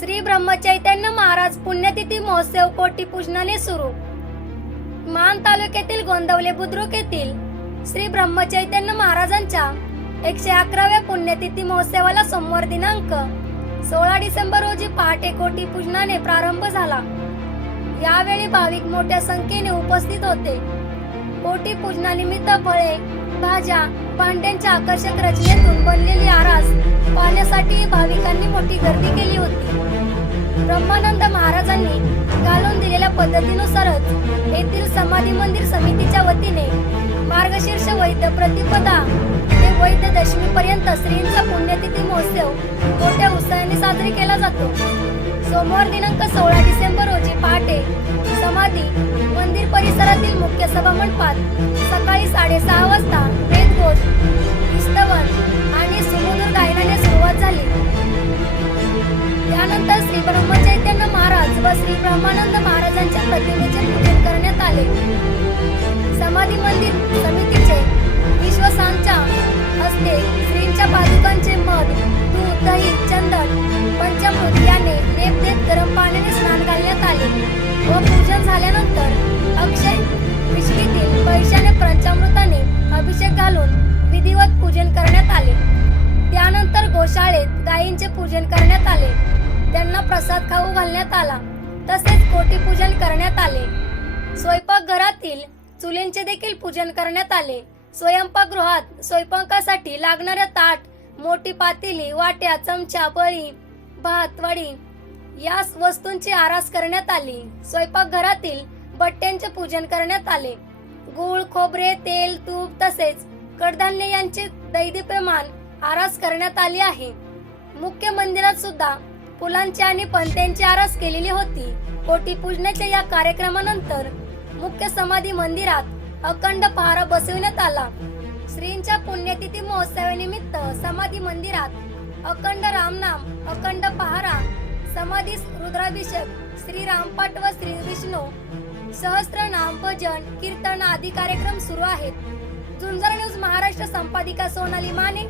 श्री ब्रह्मचैत्यान्न महाराज पुण्यतिथी महोत्सव कोटी पूजनाने सुरू. मान तालुक्यातील गोंदवले बुद्रुक येथील श्री ब्रह्मचैतन्य महाराजांच्या एकशे अकराव्या पुण्यतिथी महोत्सवाला सोमवार दिनांक सोळा डिसेंबर रोजी पहाटे कोटी पूजनाने प्रारंभ झाला. यावेळी भाविक मोठ्या संख्येने उपस्थित होते. कोटी पूजनानिमित्त फळे भाज्या भांड्यांच्या आकर्षक रचनेतून बनलेली आरास पाहण्यासाठी भाविकांनी मोठी गर्दी केली होती. ब्रह्मानंद महाराजांनी घालून दिलेल्या पद्धतीनुसारच येथील समाधी मंदिर समितीच्या वतीने मार्गशीर्ष वैद्य प्रतिपदा ते वैद्य दशमी पर्यंत श्रींचा पुण्यतिथी महोत्सव मोठ्या उत्साहाने साजरी केला जातो. सोमवार दिनांक सोळा डिसेंबर रोजी पहाटे समाधी मंदिर परिसरातील मुख्य सभा मंडपात सकाळी साडेसहा वाजता वेदघोष विस्तवन आणि सुमधुर गायनाने सुरुवात झाली. त्यानंतर श्री ब्रह्मचैतन्य महाराज व श्री ब्रह्मानंद महाराजांच्या प्रतिमेचे पूजन करण्यात आले. समाधी मंदिर समितीचे विश्वसांच्या हस्ते श्रींच्या पादुकांचे मध दूध दही चंदन पंचमृत याने लेप देत गरम पाण्याने स्नान घालण्यात आले व पूजन झाल्यानंतर अक्षय पिशवीतील पैशाने पंचामृताने अभिषेक घालून विधिवत पूजन करण्यात आले. त्यानंतर गोशाळेत गायींचे पूजन करण्यात आले. त्यांना प्रसाद खाऊ घालण्यात आला. तसेच कोटी पूजन करण्यात आले. स्वयंपाकघरातील चुलींचे देखील पूजन करण्यात आले. स्वयंपाकगृहात स्वयंपाकासाठी लागणाऱ्या ताट मोठी पातेली वाट्या चमचा बळी भात वडी या वस्तूंची आरास करण्यात आली. स्वयंपाकघरातील बट्ट्यांचे पूजन करण्यात आले. गूळ खोबरे तेल तूप तसेच कडधान्य यांचे दैदी प्रमाण आरास करण्यात आली आहे. मुख्य मंदिरात सुद्धा फुलांची आणि पंत्यांची आरास केलेली होती. कोटी पूजनाच्या या कार्यक्रमानंतर मुख्य समाधी मंदिरात अखंड पहारा बसविण्यात आला. श्रींच्या पुण्यतिथी महोत्सवानिमित्त समाधी मंदिरात अखंड रामनाम अखंड पहारा समाधीस रुद्राभिषेक श्री रामपाट व श्री विष्णू. सहस्त्र नाम भजन कीर्तन आदी कार्यक्रम सुरू आहेत. झुंजर न्यूज महाराष्ट्र संपादिका सोनाली माने.